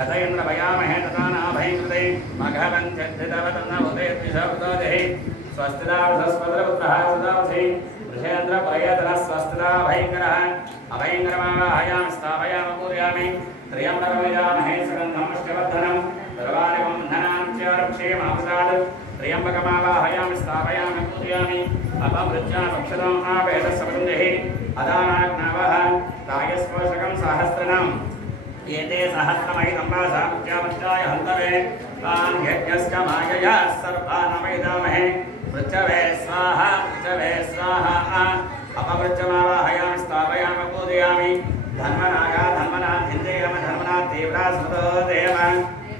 यत इन्द्र भयामहे तथा नाभयं कृते मघवं चद्धितवतन्न उदयद्विषवदोजहि स्वस्तिदावसस्पदपुत्रः सुदावसि वृषेन्द्र पयतनः स्वस्तिदा भयङ्करः अभयङ्करमावाहयामि स्थापयामि पूरयामि त्र्यम्बकमयजामहे सुगन्धं पुष्टिवर्धनं सर्वानिकं धनां च रक्षेमावसात् त्र्यम्बकमावाहयामि स्थापयामि पूजयामि अपमृत्या पक्षदम् आवेदसवृन्देः अदानाग्नवः रायस्पोषकं सहस्रनम् एते सहस्रमयिदम्बासामुच्चामुच्चाय हन्तवे तान् यज्ञश्च मायया सर्वानमयिदामहे पृच्छवे स्वाहा अपमृत्यमावाहयामि स्थापयामि पूजयामि धन्वनागा धन्वनाथिन्देयम धन्वना तीव्रा सुतोदेयम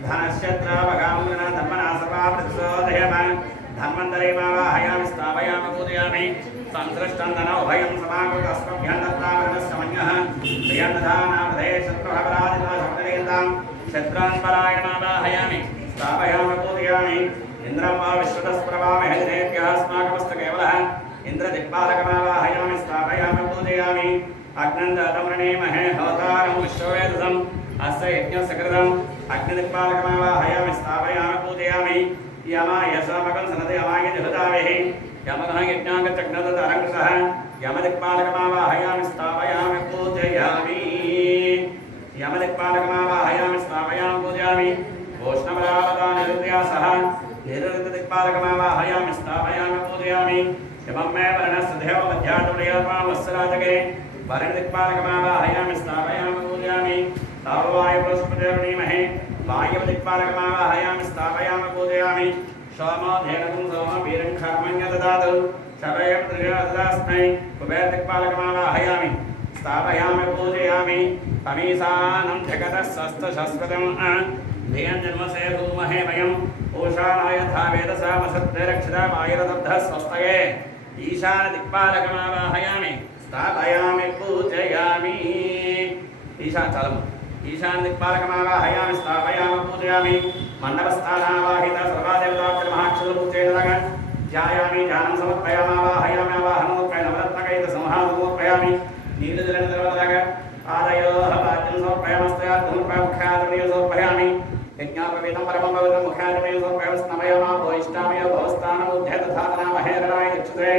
धनश्चत्रावगामना धन्वना सर्वा प्रतिशोदयम धन्वन्तरेमावाहयामि स्थापयामि पूजयामि संसृष्टं धनोभयं समाकृतस्मभ्यन्तत्रावरणस्यमन्यः प्रियन्नधानामधे शत्रुहपराजितशब्दरेन्दां शत्रान्परायणमावाहयामि स्थापयामि पूजयामि इन्द्रं वा विश्वतस्प्रभामहे दिनेभ्यः अस्माकमस्तकेवलः इन्द्रदिक्पालकमावाहयामि स्थापयामि पूजयामि अग्नन्दतमृणीमहे होतारं विश्ववेदसम् अस्य यज्ञस्य कृतम् अग्निदिक्पालकमावाहयामि स्थापयामि पूजयामि यमाय सोमकं सनते यमाय जुहतावेः यमगः यज्ञाङ्गचक्नदतरङ्कृतः यमदिक्पालकमावाहयामि स्थापयामि पूजयामि यमदिक्पालकमावाहयामि स्थापयामि पूजयामि भूष्णवरावतानिरुद्या सह निरुद्धदिक्पालकमावाहयामि स्थापयामि पूजयामि यमं मे वर्णस्य देवमध्यातुर्यात्मा वत्सराजगे वर्णदिक्पालकमावाहयामि स्थापयामि पूजयामि ताववायुपुष्पदेवणीमहे वायुदिक्पालकमावाहयामि स्थापयामि पूजयामि सोमो धेनुं सोम वीरं खर्मण्य ददातु शरयं त्रिजदस्मै कुबेरदिक्पालकमावाहयामि स्थापयामि पूजयामि तमीसानं जगतः सस्तशस्वतं धियञ्जन्मसे भूमहे वयम् ओषाणाय यथा वेदसा वसद्भिरक्षिता वायुरदब्धः स्वस्तये ईशानदिक्पालकमावाहयामि स्थापयामि पूजयामि ईशानदिक्पालकमावाहयामि स्थापयामि पूजयामि मण्डपस्थानावाहित सर्वादेवताक्षरमहाक्षरपूजेन ध्यायामि ध्यानं समर्पयामावाहयामि आवाहनोत्पय नवरत्नकैतसंहारमोत्पयामि नीलजलनिर्वलग आदयोः वाद्यं समर्पयामस्त्यात्मुख्यादमयो समर्पयामि यज्ञापवेदं परमं पवित्रं मुख्यादमयो समर्पयामि स्नपयामा भोइष्टामयो भवस्तानमुद्धे तथातना महेरणाय गच्छते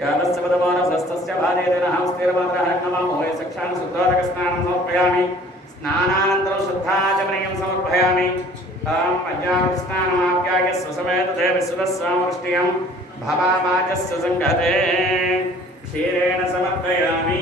यावत्सवदमानसस्तस्य भाजेतेन हंस्तिरमात्रः नमामोय सक्षान् शुद्धोदकस्नानं समर्पयामि स्नानानन्तरं शुद्धाचमनीयं समर्पयामि पञ्चामृतस्नानमाप्याय स्वसमेत देवसुदस्वामृष्टियं भवामाजस्य सङ्गते क्षीरेण समर्पयामि